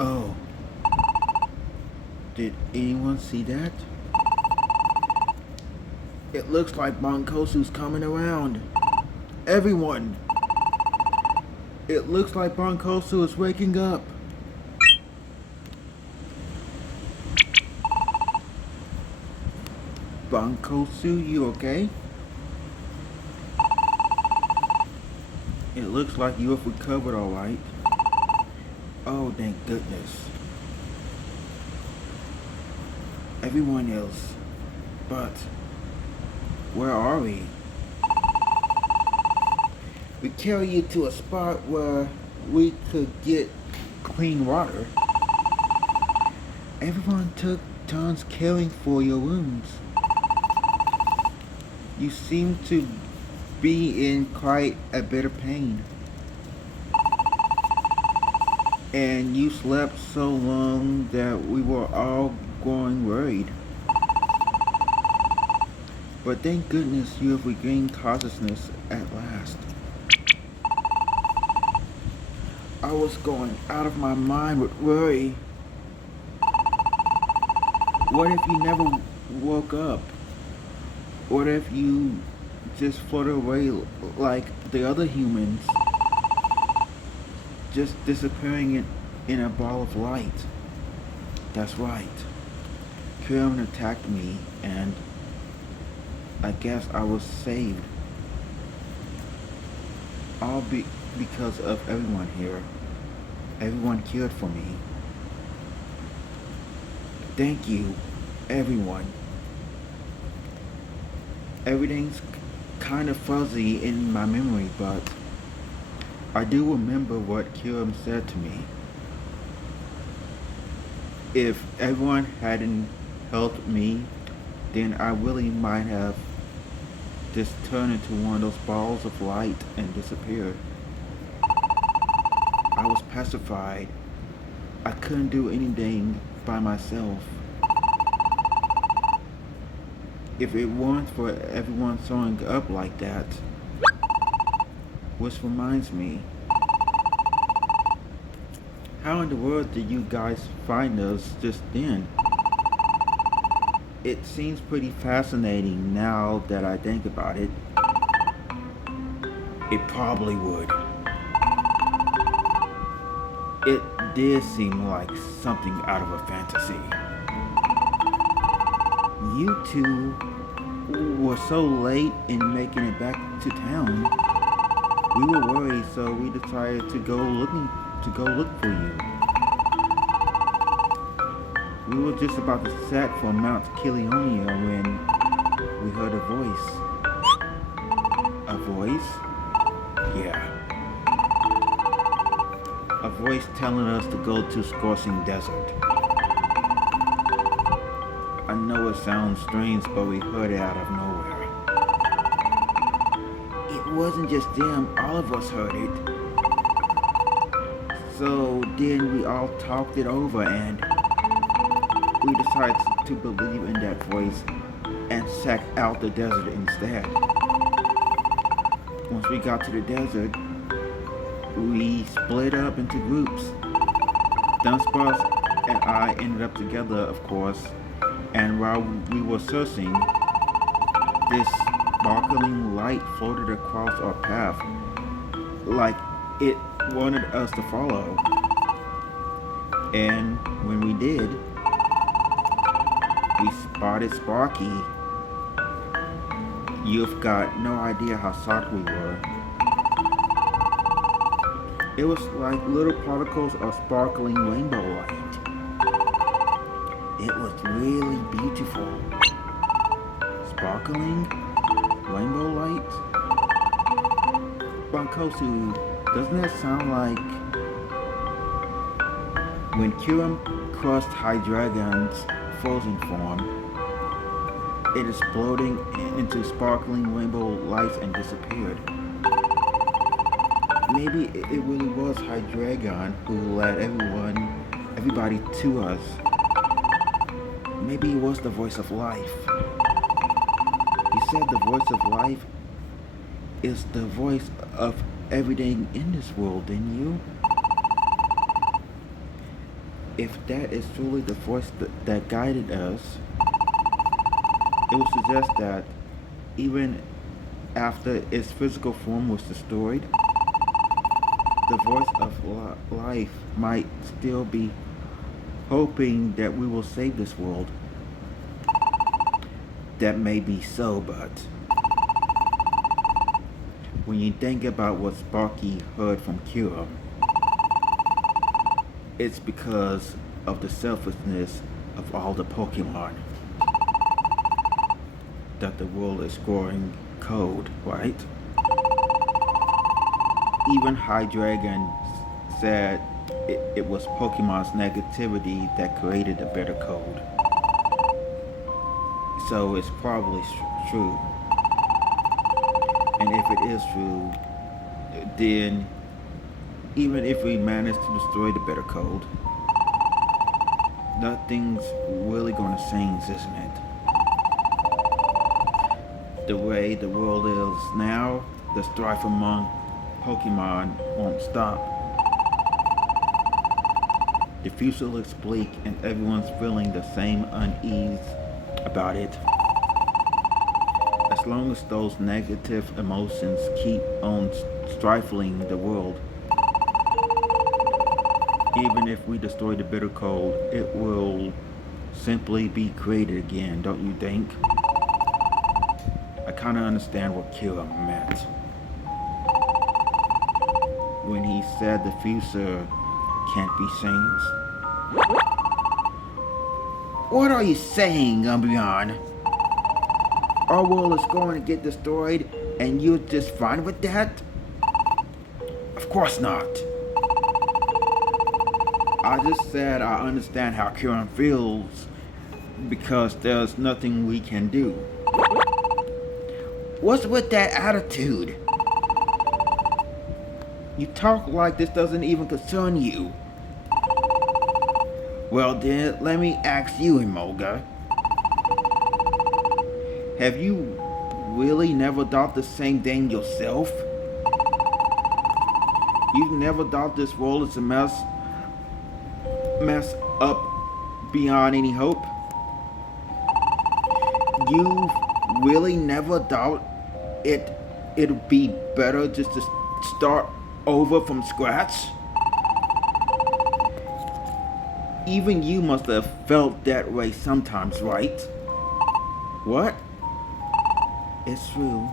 Oh, did anyone see that? It looks like Bankotsu's coming around. Everyone! It looks like Bankotsu is waking up. Bankotsu, you okay? It looks like you have recovered alright. Oh, thank goodness. Everyone else. But, where are we? We carry you to a spot where we could get clean water. Everyone took turns caring for your wounds. You seem to be in quite a bit of pain. And you slept so long that we were all growing worried. But thank goodness you have regained consciousness at last. I was going out of my mind with worry. What if you never woke up? What if you just floated away like the other humans? Just disappearing in a ball of light. That's right. Kyurem attacked me and I guess I was saved. All because of everyone here. Everyone cared for me. Thank you, everyone. Everything's kind of fuzzy in my memory, but I do remember what Kyurem said to me. If everyone hadn't helped me, then I really might have just turned into one of those balls of light and disappeared. I was petrified. I couldn't do anything by myself. If it weren't for everyone showing up like that, which reminds me, how in the world did you guys find us just then? It seems pretty fascinating now that I think about it. It probably would. It did seem like something out of a fantasy. You two were so late in making it back to town. We were worried, so we decided to go look for you. We were just about to set for Mount Kilionia when we heard a voice. A voice? Yeah. A voice telling us to go to Scorching Desert. I know it sounds strange, but we heard it out of nowhere. It wasn't just them, all of us heard it. So then we all talked it over and we decided to believe in that voice and check out the desert instead. Once we got to the desert, we split up into groups. Dunsparce and I ended up together, of course, and while we were searching, this sparkling light floated across our path, like it wanted us to follow. And when we did, we spotted Sparky. You've got no idea how shocked we were. It was like little particles of sparkling rainbow light. It was really beautiful. Sparkling rainbow light? Bankotsu, doesn't that sound like when Kyurem crushed Hydreigon's frozen form, it exploding into sparkling rainbow lights and disappeared? Maybe it really was Hydreigon who led everybody to us. Maybe it was the voice of life. You said the voice of life is the voice of everything in this world, didn't you? If that is truly the force that guided us, it would suggest that even after its physical form was destroyed, the voice of life might still be hoping that we will save this world. That may be so, but when you think about what Sparky heard from Kyurem, it's because of the selflessness of all the Pokemon that the world is growing cold, right? Even Hydreigon said it was Pokemon's negativity that created a bitter cold. So it's probably true. And if it is true, then even if we manage to destroy the bitter cold, nothing's really gonna change, isn't it? The way the world is now, the strife among Pokemon won't stop. The future looks bleak and everyone's feeling the same unease about it. As long as those negative emotions keep on stifling the world, even if we destroy the bitter cold, it will simply be created again, don't you think? I kinda understand what Kyurem meant when he said the future can't be changed. What are you saying, Umbreon? Our world is going to get destroyed and you're just fine with that? Of course not. I just said I understand how Kyurem feels because there's nothing we can do. What's with that attitude? You talk like this doesn't even concern you. Well then, let me ask you, Emolga. Have you really never thought the same thing yourself? You've never thought this world is a mess up beyond any hope? You've really never thought it'd be better just to start over from scratch? Even you must have felt that way sometimes, right? What? It's true.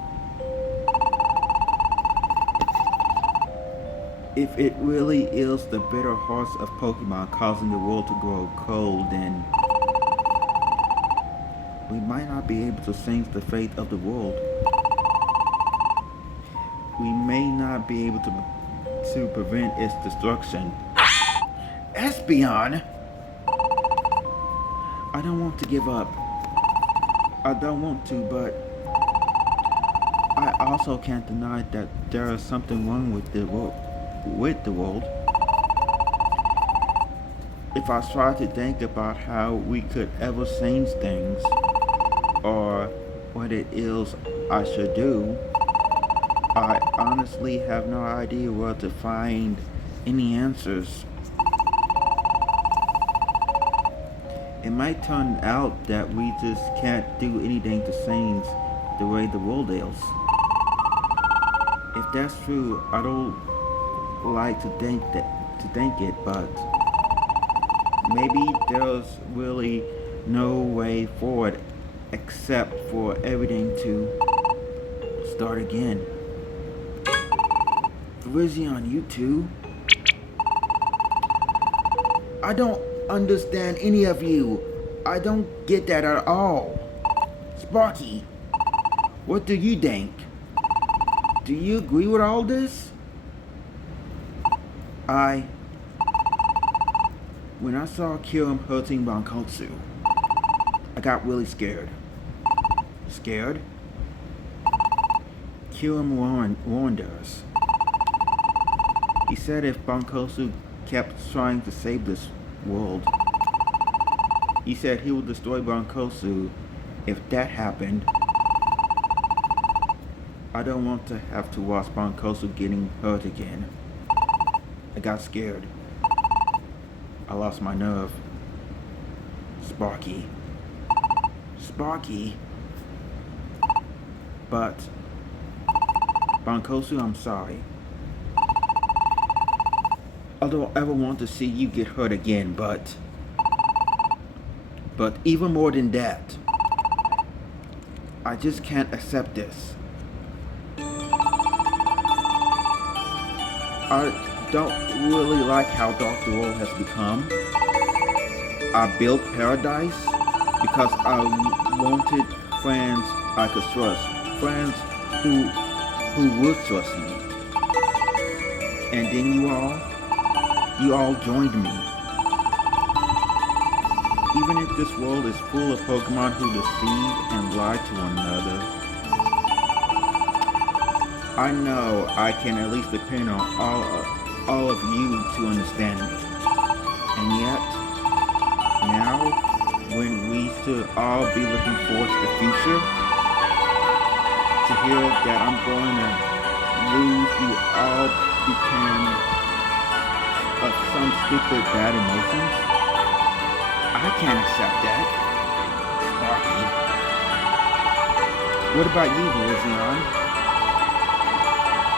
If it really is the bitter hearts of Pokemon causing the world to grow cold, then we might not be able to change the fate of the world. We may not be able to prevent its destruction. Espeon! I don't want to give up. I don't want to, but I also can't deny that there is something wrong with the world. If I try to think about how we could ever change things, or what it is I should do, I honestly have no idea where to find any answers. It might turn out that we just can't do anything to change the way the world is. If that's true, I don't like to think it, but maybe there's really no way forward except for everything to start again. Persuasion, you two? I don't understand any of you. I don't get that at all. Sparky, what do you think? Do you agree with all this? When I saw Kyurem hurting Bankotsu, I got really scared. Scared? Kyurem warned us. He said if Bankotsu kept trying to save this world, he said he would destroy Bankotsu. If that happened, I don't want to have to watch Bankotsu getting hurt again. I got scared. I lost my nerve. Sparky. Sparky. But, Bankotsu, I'm sorry. I don't ever want to see you get hurt again, but even more than that, I just can't accept this. I don't really like how dark the world has become. I built paradise because I wanted friends I could trust. Friends who would trust me. And then you all joined me. Even if this world is full of Pokemon who deceive and lie to one another, I know I can at least depend on all of you to understand me. And yet, now, when we should all be looking forward to the future, to hear that I'm going to lose you all because of some stupid bad emotions, I can't accept that. Sparky. What about you, Virizion?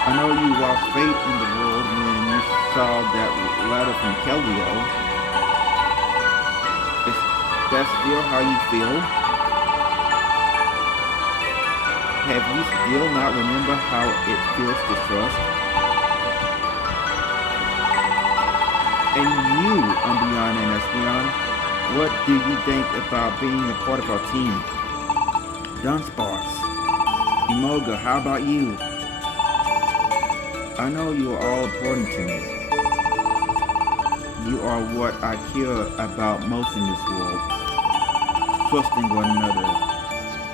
I know you lost faith in the world when you saw that letter from Keldeo. Is that still how you feel? Have you still not remember how it feels to trust? And you, Umbreon and Espeon, what do you think about being a part of our team? Dunsparce, Emoga, how about you? I know you are all important to me. You are what I care about most in this world. Trusting one another.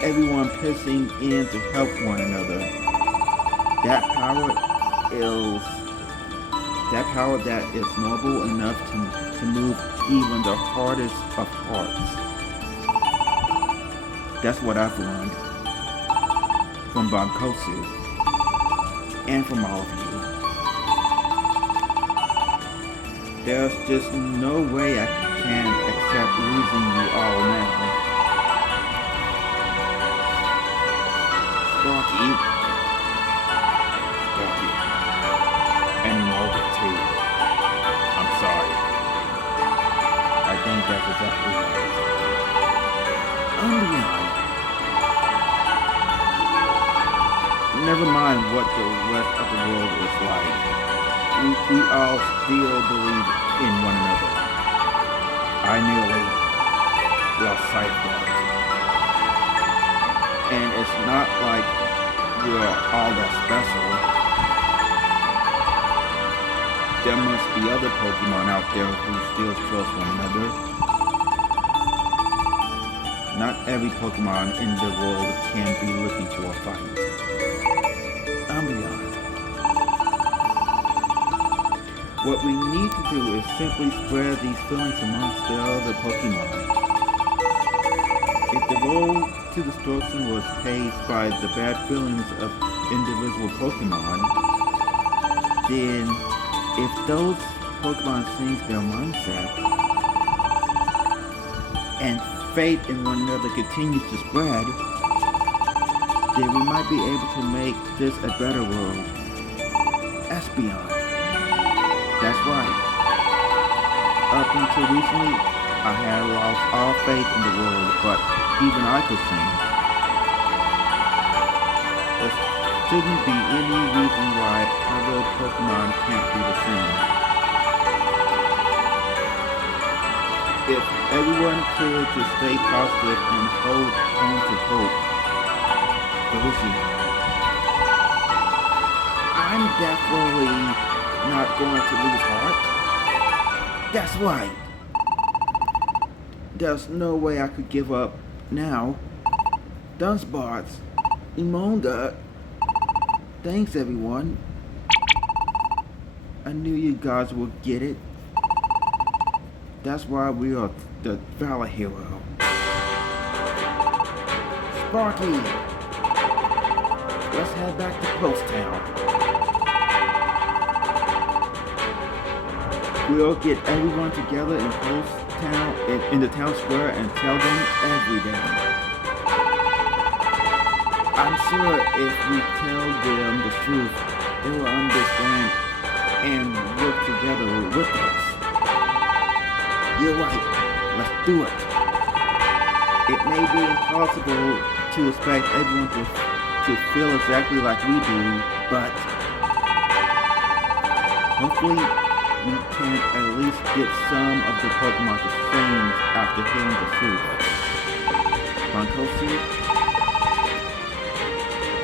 Everyone pissing in to help one another. That power that is noble enough to move even the hardest of hearts. That's what I've learned from Bankotsu and from all of you. There's just no way I can accept losing you all now. Sparky, and Emoga too. I'm sorry. I think that's exactly right. Umbreon. Never mind what the rest of the world is like. We all still believe in one another. I nearly lost sight of that. And it's not like we're all that special. There must be other Pokemon out there who still trust one another. Not every Pokemon in the world can be looking to a fight. Umbreon. What we need to do is simply spread these feelings amongst the other Pokemon. If the road to destruction was paved by the bad feelings of individual Pokemon, then if those Pokemon change their mindset and faith in one another continues to spread, then we might be able to make this a better world. Espeon. That's right. Up until recently, I had lost all faith in the world, but even I could sing. There shouldn't be any reason why other Pokemon can't do the same. If everyone could just stay positive and hold on to hope, I'm definitely not going to lose heart. That's right. There's no way I could give up now. Dunsparce, Emoga. Thanks everyone. I knew you guys would get it. That's why we are the Valor Hero. Sparky! Let's head back to Post Town. We'll get everyone together in the town square and tell them everything. I'm sure if we tell them the truth, they will understand and work together with us. You're right. Let's do it. It may be impossible to expect everyone to feel exactly like we do, but hopefully we can at least get some of the Pokemon to change after hearing the truth. Bankotsu,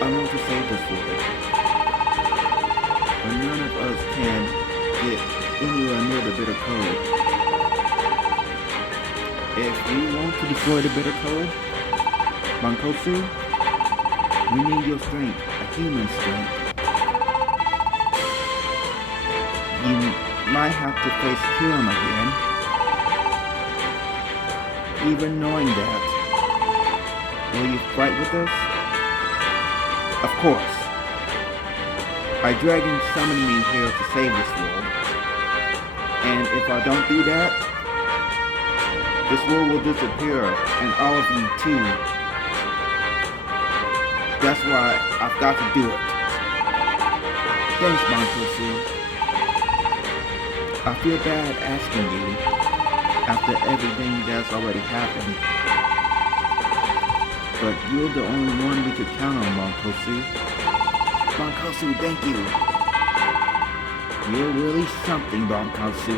I want to say this world, but none of us can get anywhere near the bitter code. If you want to destroy the bitter code, Bankotsu, we need your strength, a human strength. You might have to face Kyurem again. Even knowing that, will you fight with us? Of course. Hydreigon summoned me here to save this world. And if I don't do that, this world will disappear, and all of you too. That's why I've got to do it. Thanks, Bankotsu. I feel bad asking you after everything that's already happened. But you're the only one we could count on, Bankotsu. Bankotsu, thank you. You're really something, Bankotsu.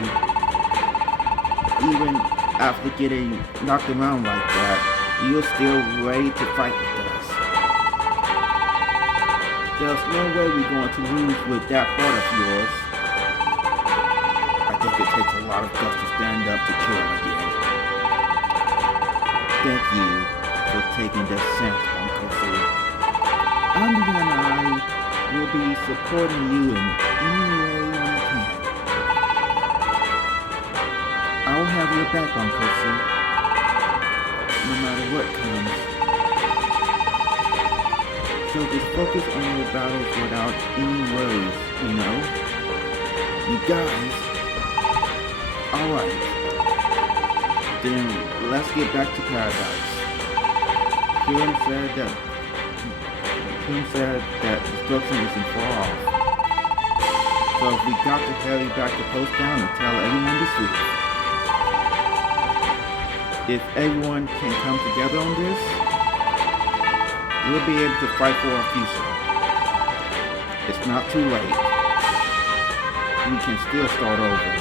Even after getting knocked around like that, you're still ready to fight with us. There's no way we're going to lose with that part of yours. I think it takes a lot of guts to stand up to kill him again. Thank you for taking this chance, Bankotsu. Andy and I will be supporting you in any way we can. I will have your back, Bankotsu, no matter what comes. So just focus on your battles without any worries, you know? You guys. Alright. Then let's get back to paradise. Kyurem said that destruction isn't far off. So we got to hurry back to Post Town and tell everyone the truth. If everyone can come together on this, we'll be able to fight for our future. It's not too late. We can still start over.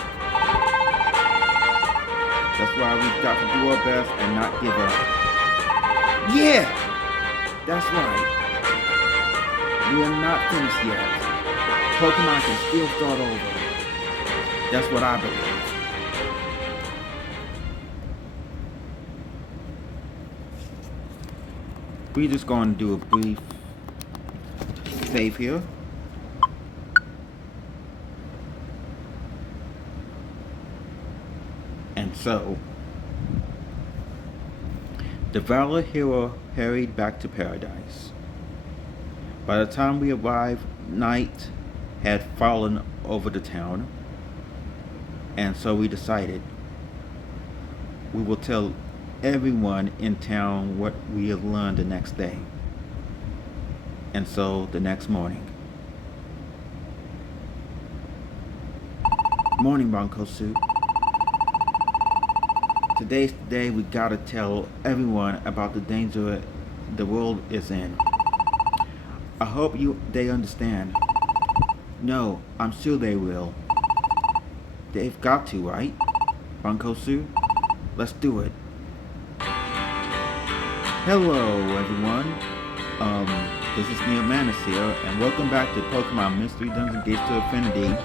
That's why we've got to do our best and not give up. Yeah! That's right. We are not finished yet. Pokemon can still start over. That's what I believe. We're just going to do a brief save here. And so, the Valor Hero hurried back to paradise. By the time we arrived, night had fallen over the town, and so we decided we will tell everyone in town what we have learned the next day. And so the next morning. Morning, Bankotsu. Today's the day we gotta tell everyone about the danger the world is in. I hope they understand. No, I'm sure they will. They've got to, right? Bankotsu? Let's do it. Hello, everyone. This is Neomanist here, and welcome back to Pokemon Mystery Dungeon Gates to Infinity.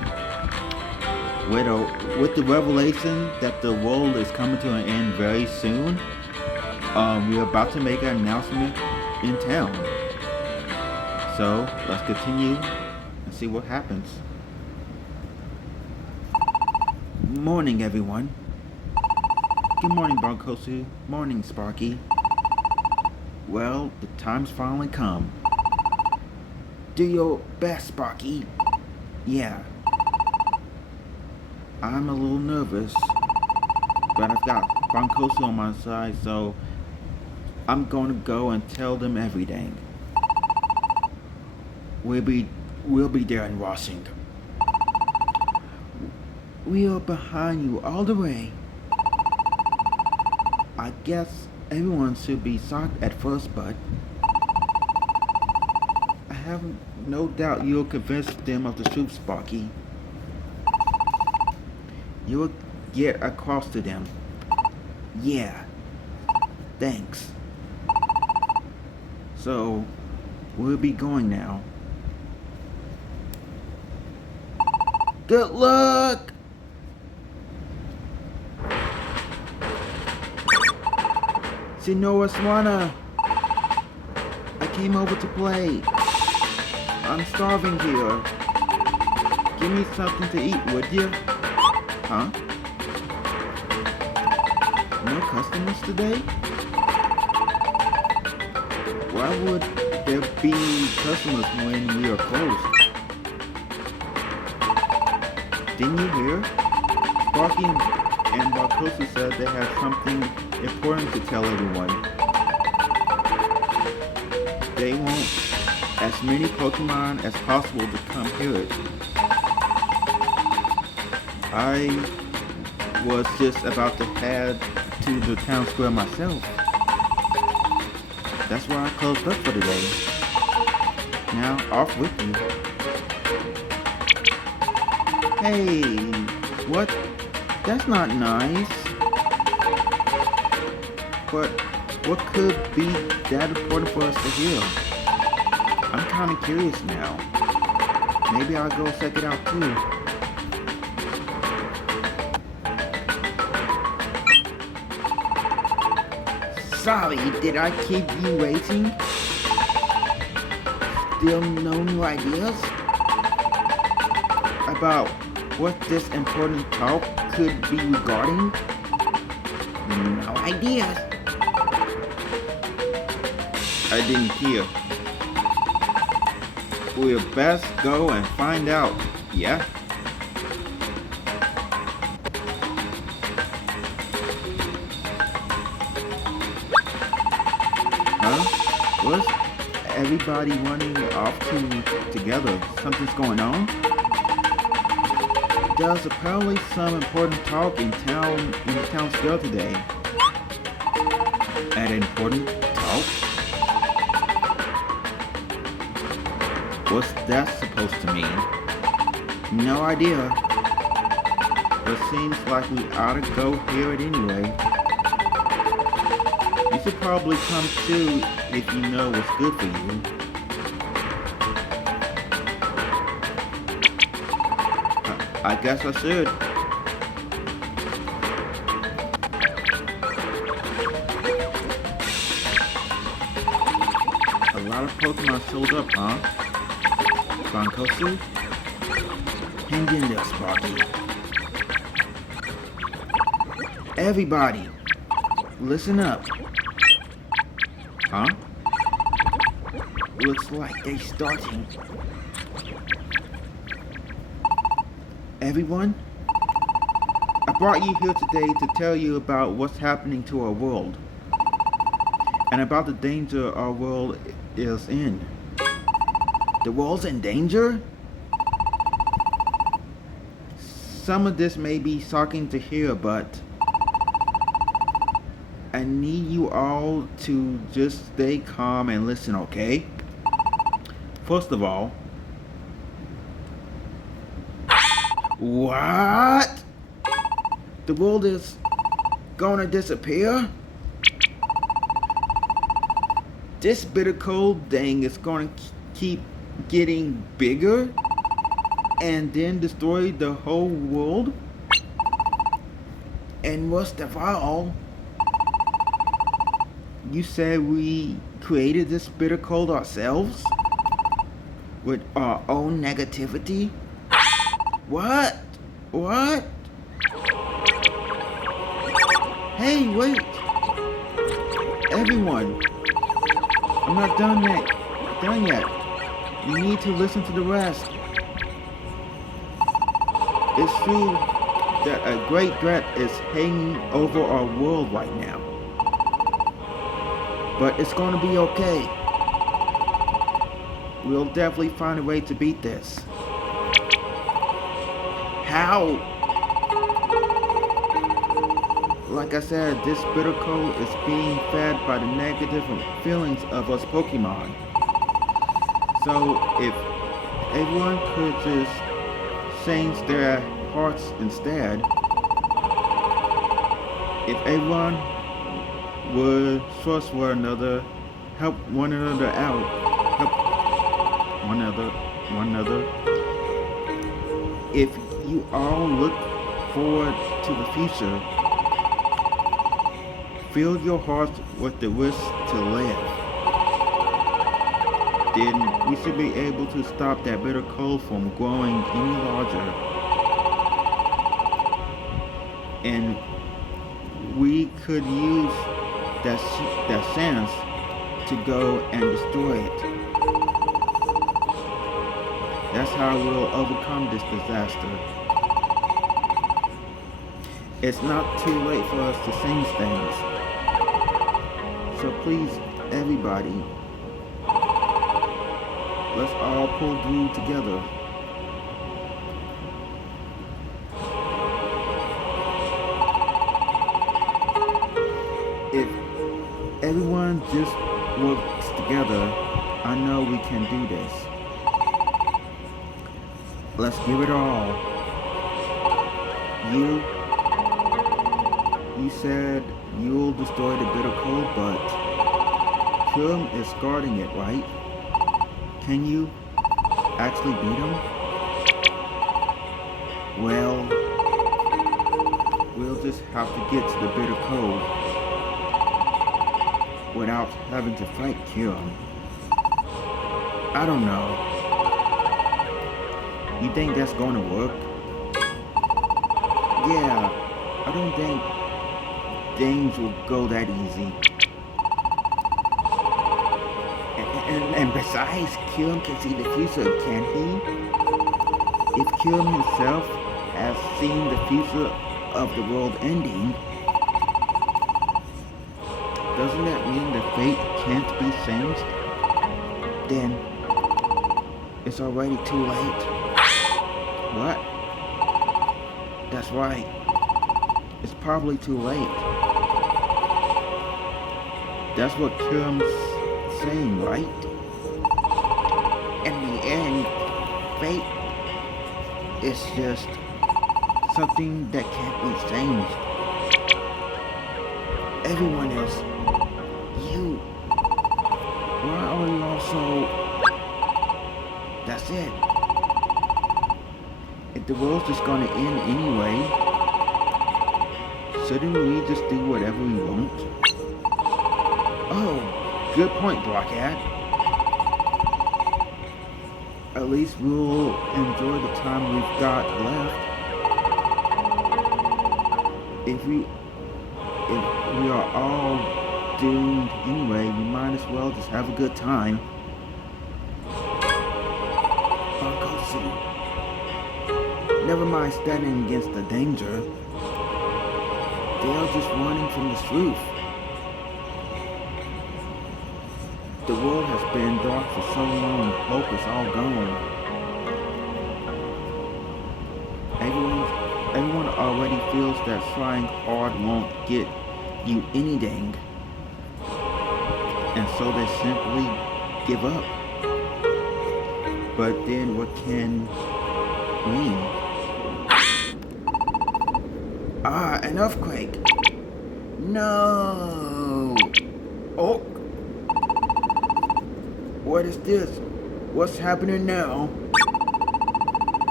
With the revelation that the world is coming to an end very soon, we're about to make an announcement in town. So let's continue and see what happens. Morning, everyone. Good morning, Bankotsu. Morning, Sparky. Well, the time's finally come. Do your best, Sparky. Yeah. I'm a little nervous, but I've got Bankotsu on my side, so I'm going to go and tell them everything. We'll be there in Washington. We are behind you all the way. I guess everyone should be shocked at first, but I have no doubt you'll convince them of the truth, Sparky. You'll get across to them. Yeah. Thanks. So, we'll be going now. Good luck! Senora Swana, I came over to play. I'm starving here. Give me something to eat, would you? Huh? No customers today? Why would there be customers when we are closed? Didn't you hear? Sparky and Bankotsu said they had something important to tell everyone. They want as many Pokemon as possible to come hear it. I was just about to head to the town square myself. That's why I closed up for today. Now, off with you. Hey, what? That's not nice. But what could be that important for us to hear? I'm kind of curious now. Maybe I'll go check it out too. Sorry, did I keep you waiting? Still no new ideas? About what this important talk could be regarding? No ideas. I didn't hear. We'll best go and find out, yeah? Huh? What's everybody running off together? Something's going on? There's apparently some important talk in the town square today. An important talk? What's that supposed to mean? No idea. But seems like we ought to go hear it anyway. You should probably come too if you know what's good for you. I guess I should. A lot of Pokemon showed up, huh? Bankotsu? Hang in there, Sparky. Everybody, listen up. Huh? Looks like they're starting. Everyone, I brought you here today to tell you about what's happening to our world and about the danger our world is in. The world's in danger? Some of this may be shocking to hear, but I need you all to just stay calm and listen, okay? First of all, what? The world is gonna disappear? This bitter cold thing is gonna keep getting bigger and then destroy the whole world? And worst of all, you said we created this bitter cold ourselves? With our own negativity? What? What? Hey, wait! Everyone! I'm not done yet. You need to listen to the rest. It's true that a great threat is hanging over our world right now. But it's gonna be okay. We'll definitely find a way to beat this. How? Like I said, this bitter cold is being fed by the negative feelings of us Pokemon. So if everyone could just change their hearts instead, if everyone would trust one another, help one another out, help one another. If you all look forward to the future, fill your hearts with the wish to live, then we should be able to stop that bitter cold from growing any larger. And we could use that chance to go and destroy it. That's how we'll overcome this disaster. It's not too late for us to change things. So please, everybody, let's all pull through together. If everyone just works together, I know we can do this. Let's give it all. You said you'll destroy the bitter cold, but Kyurem is guarding it, right? Can you actually beat him? Well, we'll just have to get to the bitter cold without having to fight Kyurem. I don't know. You think that's going to work? Yeah, I don't think things will go that easy. And besides, Kyurem can see the future, can he? If Kyurem himself has seen the future of the world ending, doesn't that mean the fate can't be changed? Then it's already too late. What? That's right. It's probably too late. That's what Kyurem's saying, right? In the end, fate is just something that can't be changed. Everyone else, you, why are you all so... That's it. If the world's just gonna end anyway, shouldn't we just do whatever we want? Oh, good point, Blockhead. At least we'll enjoy the time we've got left. If we are all doomed anyway, we might as well just have a good time. Bankotsu. Never mind standing against the danger. They are just running from the truth. The world has been dark for so long, hope is all gone. Everyone already feels that trying hard won't get you anything. And so they simply give up. But then what can we? An earthquake. No. Oh. What is this? What's happening now?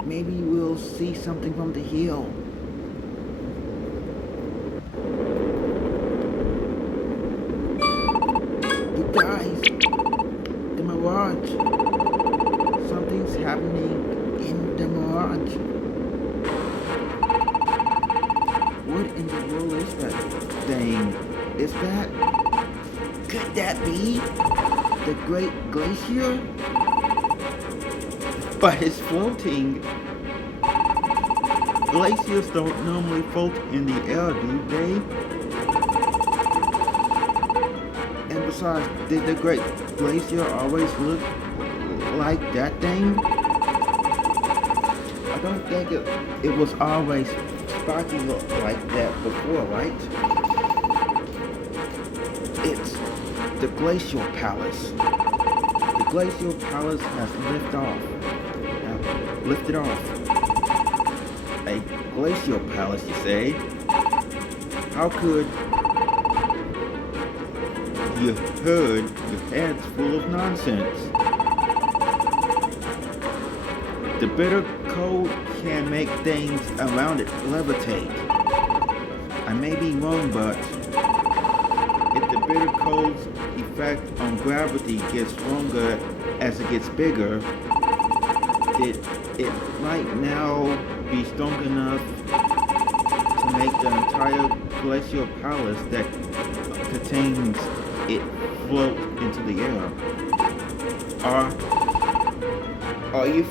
Maybe we'll see something from the hill. You guys, the mirage. Something's happening in the mirage. What in the world is that thing? Is that... Could that be the Great Glacier? But it's floating. glaciers don't normally float in the air, do they? And besides, did the Great Glacier always look like that thing? I don't think it was always Sparky looked like that before, right? It's the Glacial Palace. The Glacial Palace has lifted off. A Glacial Palace, you say? How could you heard your head's full of nonsense? The bitter cold can make things around it levitate. I may be wrong, but if the bitter cold's effect on gravity gets stronger as it gets bigger, it might now be strong enough to make the entire glacial palace that contains it float into the air. Are you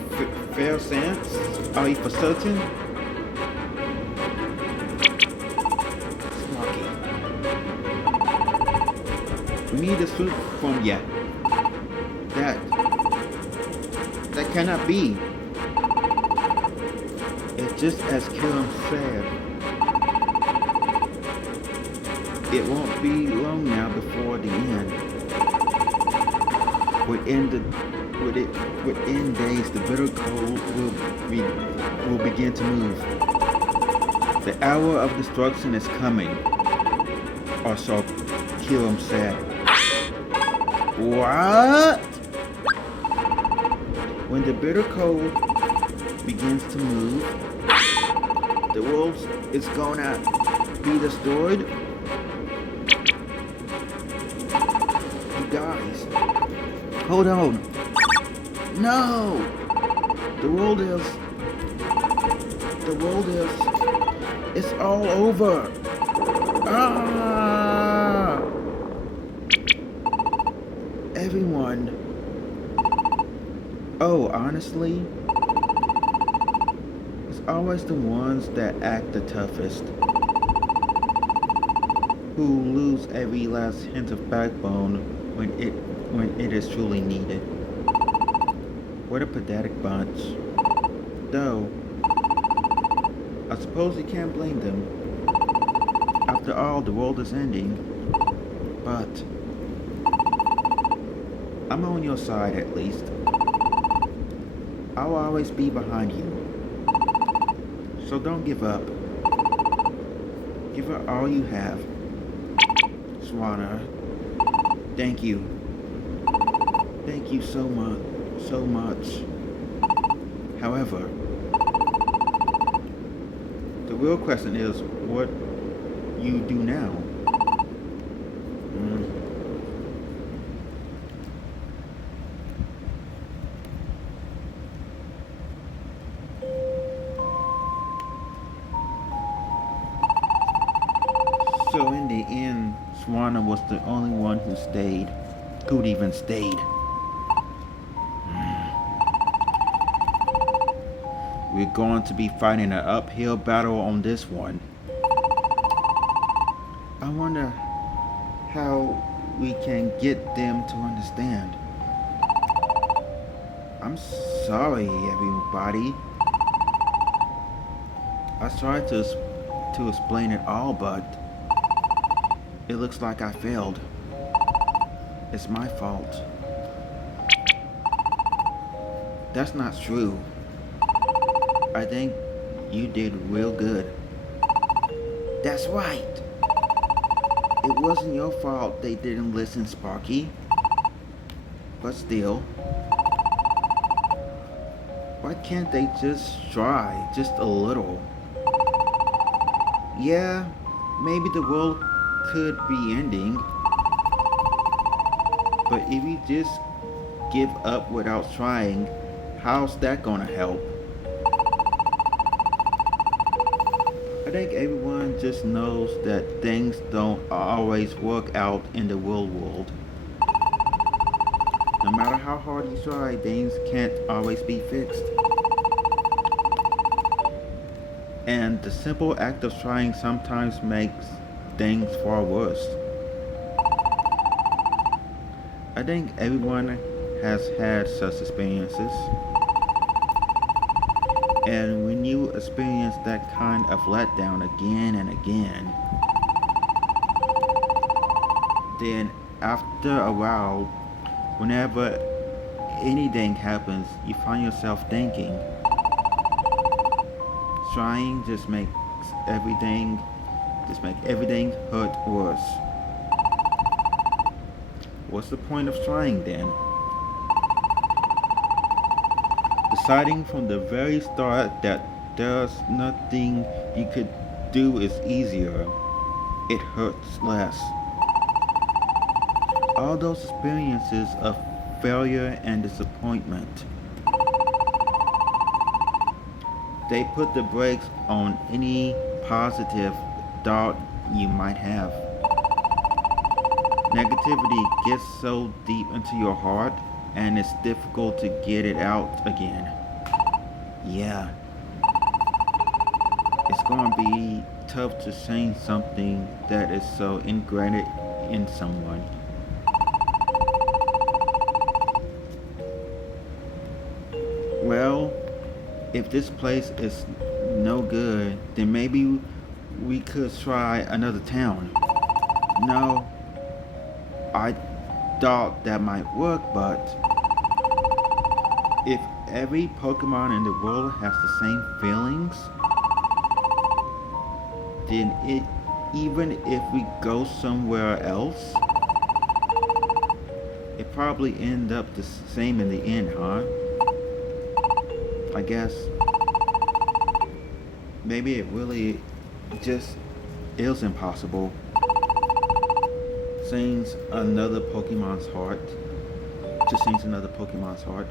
fair sense? Are you for certain? Sparky. Me the soup from ya. That cannot be. It's just as Kyurem said. It won't be long now before the end. Within days, the bitter cold will begin to move. The hour of destruction is coming, or so Kyurem said. What? When the bitter cold begins to move, the world is gonna be destroyed. You guys, hold on. No! The world is, it's all over. Ah! Everyone. Oh, honestly, it's always the ones that act the toughest, who lose every last hint of backbone when it is truly needed. What a pathetic bunch. Though, I suppose you can't blame them. After all, the world is ending. But I'm on your side at least. I'll always be behind you. So don't give up. Give her all you have. Swanna. Thank you. Thank you so much. So much. However, the real question is what you do now. So in the end, Swanna was the only one who'd even stayed. We're going to be fighting an uphill battle on this one. I wonder how we can get them to understand. I'm sorry, everybody. I tried to explain it all, but it looks like I failed. It's my fault. That's not true. I think you did real good. That's right. It wasn't your fault they didn't listen, Sparky. But still, why can't they just try, just a little? Yeah, maybe the world could be ending. But if you just give up without trying, how's that gonna help? I think everyone just knows that things don't always work out in the real world. No matter how hard you try, things can't always be fixed. And the simple act of trying sometimes makes things far worse. I think everyone has had such experiences. And when you experience that kind of letdown again and again, then after a while, whenever anything happens, you find yourself thinking, trying everything just make everything hurt worse. What's the point of trying then? Deciding from the very start that there's nothing you could do is easier, it hurts less. All those experiences of failure and disappointment, they put the brakes on any positive thought you might have. Negativity gets so deep into your heart and it's difficult to get it out again. Yeah, it's gonna be tough to change something that is so ingrained in someone. Well, if this place is no good, then maybe we could try another town. No, I thought that might work, but if every Pokemon in the world has the same feelings, then even if we go somewhere else, it probably end up the same in the end, huh? I guess maybe it really just is impossible. Sings another Pokemon's heart. Just sings another Pokemon's heart.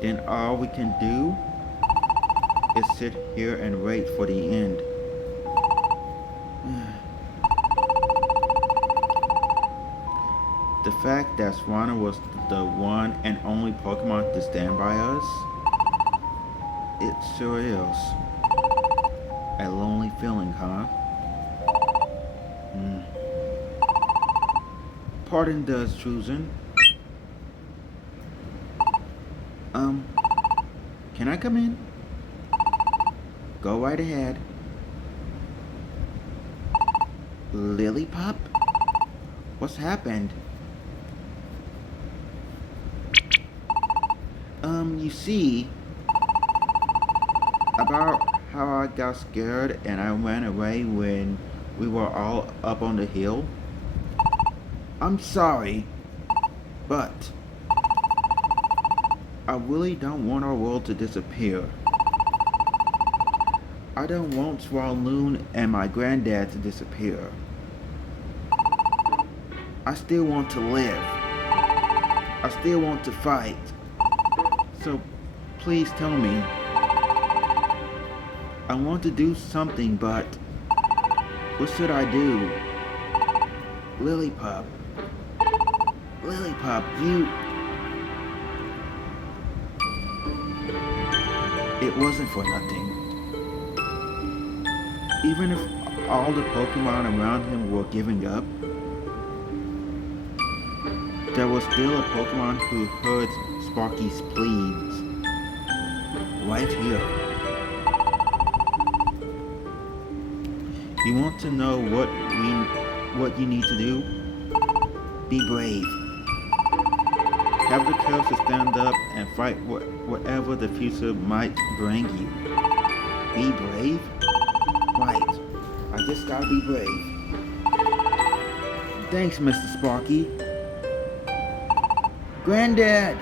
Then all we can do is sit here and wait for the end. The fact that Swanna was the one and only Pokemon to stand by us, it sure is a lonely feeling, huh? Pardon the intrusion. Can I come in? Go right ahead. Lillipup? What's happened? You see, about how I got scared and I ran away when we were all up on the hill? I'm sorry, but I really don't want our world to disappear. I don't want Swaloon and my granddad to disappear. I still want to live. I still want to fight. So please tell me. I want to do something, but what should I do? Lillipup. Lillipup, you... It wasn't for nothing. Even if all the Pokemon around him were giving up, there was still a Pokemon who heard Sparky's pleas. Right here. You want to know what you need to do? Be brave. Have the courage to stand up and fight whatever the future might bring you. Be brave? Right. I just gotta be brave. Thanks, Mr. Sparky. Granddad!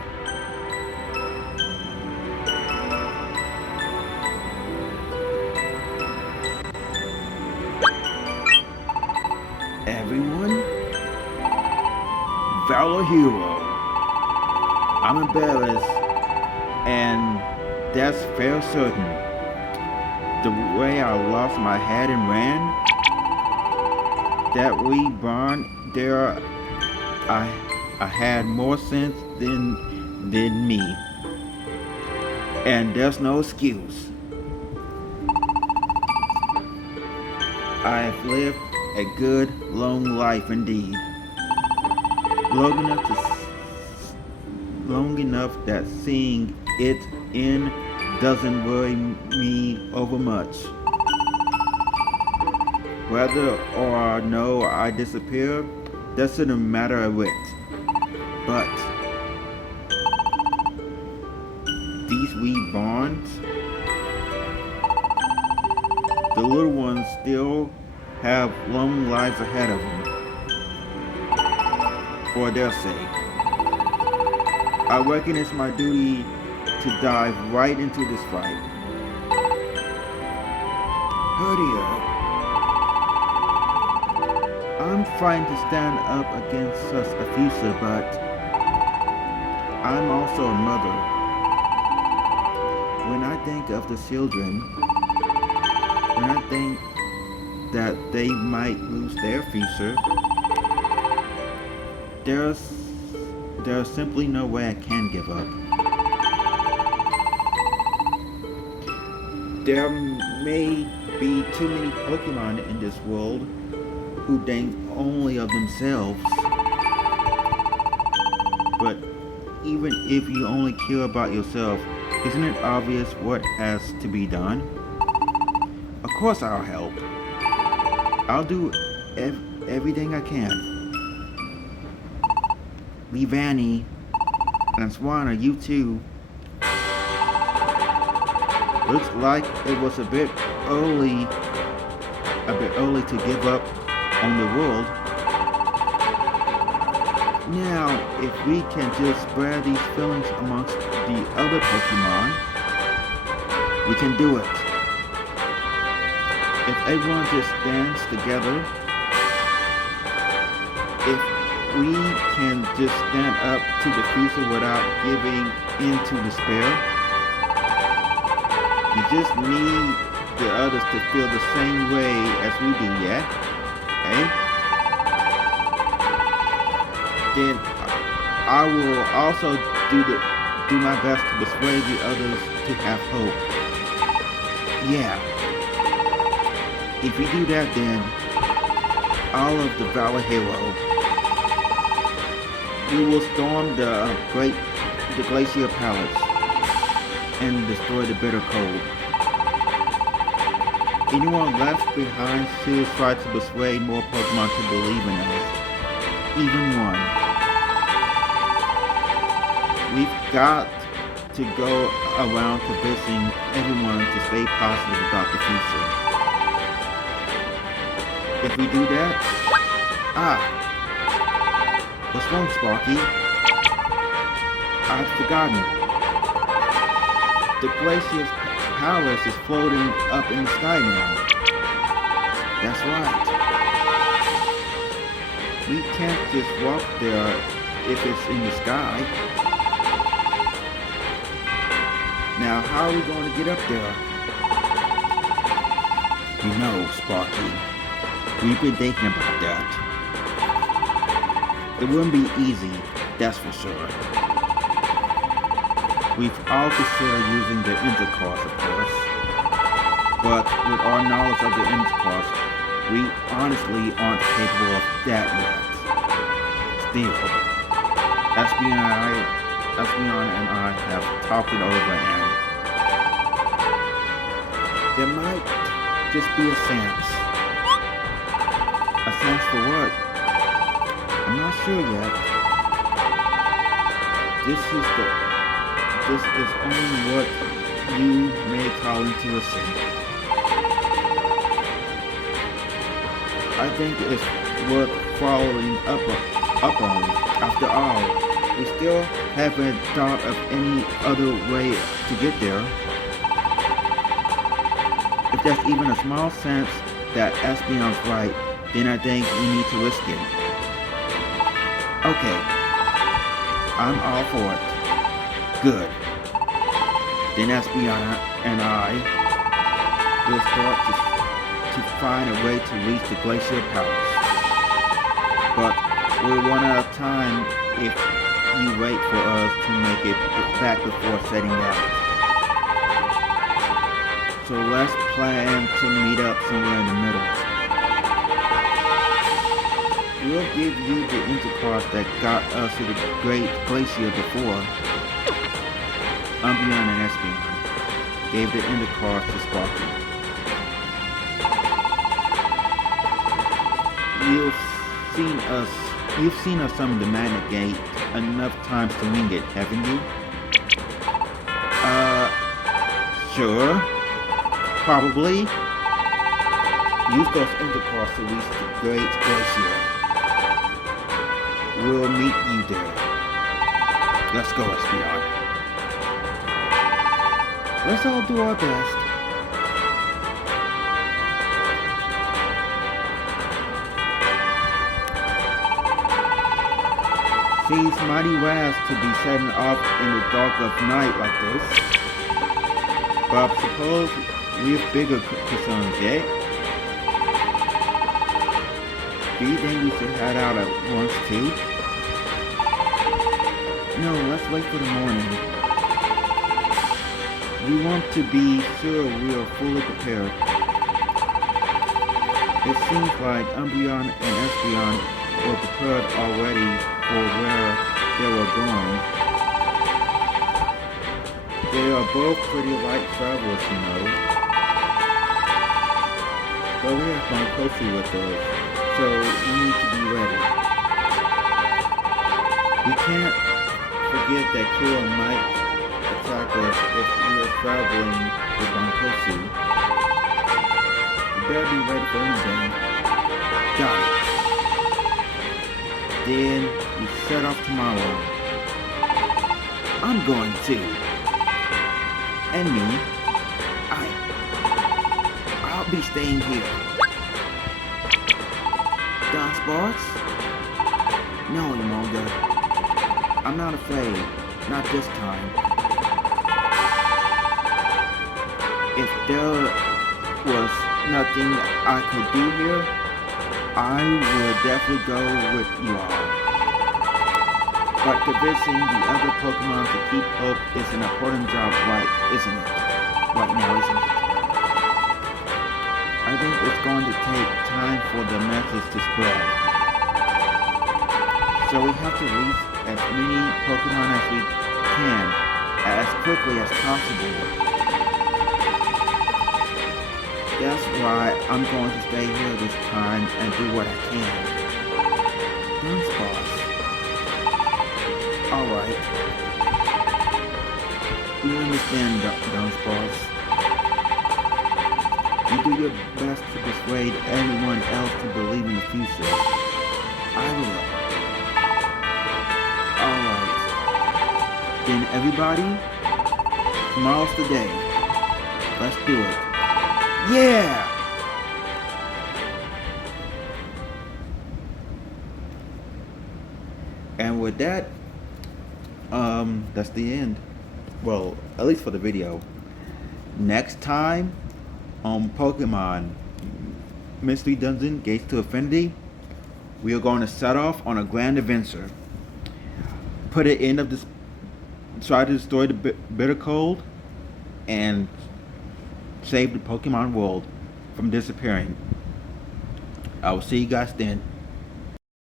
Everyone? Valor Hero. I'm embarrassed, and that's fair certain. The way I lost my head and ran, that wee barn there, I had more sense than me. And there's no excuse. I have lived a good, long life indeed. Long enough that seeing it end doesn't worry me over much. Whether or no I disappear doesn't matter a whit. But these wee bonds, the little ones still have long lives ahead of them. For their sake, I reckon it's my duty to dive right into this fight. Herdia, I'm frightened to stand up against such a future, but I'm also a mother. When I think of the children, when I think that they might lose their future, there's simply no way I can give up. There may be too many Pokemon in this world who think only of themselves. But even if you only care about yourself, isn't it obvious what has to be done? Of course I'll help. I'll do everything I can. Levani and Swanna, you too. Looks like it was a bit early to give up on the world. Now, if we can just spread these feelings amongst the other Pokemon, we can do it. If everyone just stands together, if we can just stand up to the future without giving in to despair, you just need the others to feel the same way as we do, yeah? Eh? Then I will also do my best to persuade the others to have hope. Yeah. If we do that, then all of the Valor Hero, we will storm the Glacier Palace and destroy the bitter cold. Anyone left behind should try to persuade more Pokemon to believe in us. Even one. We've got to go around convincing everyone to stay positive about the future. If we do that... What's wrong, Sparky? I've forgotten. The Glacier's Palace is floating up in the sky now. That's right. We can't just walk there if it's in the sky. Now, how are we going to get up there? You know, Sparky, we've been thinking about that. It wouldn't be easy, that's for sure. We've all considered using the intercourse, of course. But with our knowledge of the intercourse, we honestly aren't capable of that yet. Still, Espeon and I have talked it over, and there might just be a sense. A sense for what? I'm not sure yet. This is only what you may call intuition. I think it's worth following up on. After all, we still haven't thought of any other way to get there. If there's even a small sense that Espeon's right, then I think we need to risk it. Okay, I'm all for it. Good. Then Espeon and I will start to find a way to reach the Glacier Palace. But we'll run out of time if you wait for us to make it back before setting out. So let's plan to meet up somewhere in the middle. We'll give you the intercourse that got us to the Great Glacier before. Umbreon and Espeon gave the intercourse to Sparky. You've seen us summon the Magnet Gate enough times to wing it, haven't you? Sure. Probably. Use those intercourse to reach the Great Glacier. We'll meet you there. Let's go, Espeon. Let's all do our best. Seems mighty rash to be setting off in the dark of night like this. But I suppose we have bigger concerns yet. Do you think we should head out at once too? No, let's wait for the morning. We want to be sure we are fully prepared. It seems like Umbreon and Espeon were prepared already for where they were going. They are both pretty light travelers, you know. But we have Bankotsu with us, so we need to be ready. We can't forget that Kyurem might attack us if we are traveling with Bankotsu. We better be ready for anything. Got it. Then we set off tomorrow. I'm going to. And me, I'll be staying here. Don Sparks? No, Emolga. I'm not afraid. Not this time. If there was nothing I could do here, I would definitely go with you all. But convincing the other Pokemon to keep up is an important job, isn't it? Right now, isn't it? I think it's going to take time for the message to spread. So we have to reach as many Pokemon as we can, as quickly as possible. That's why I'm going to stay here this time and do what I can. Thanks, boss. Alright. We understand, Don Boss. You do your best to persuade everyone else to believe in the future. I will. Alright. Then everybody, tomorrow's the day. Let's do it. Yeah! And with that, that's the end. Well, at least for the video. Next time on Pokemon Mystery Dungeon Gates to Affinity, we are going to set off on a grand adventure. Put an end of this, try to destroy the bitter cold, and save the Pokemon world from disappearing. I will see you guys then.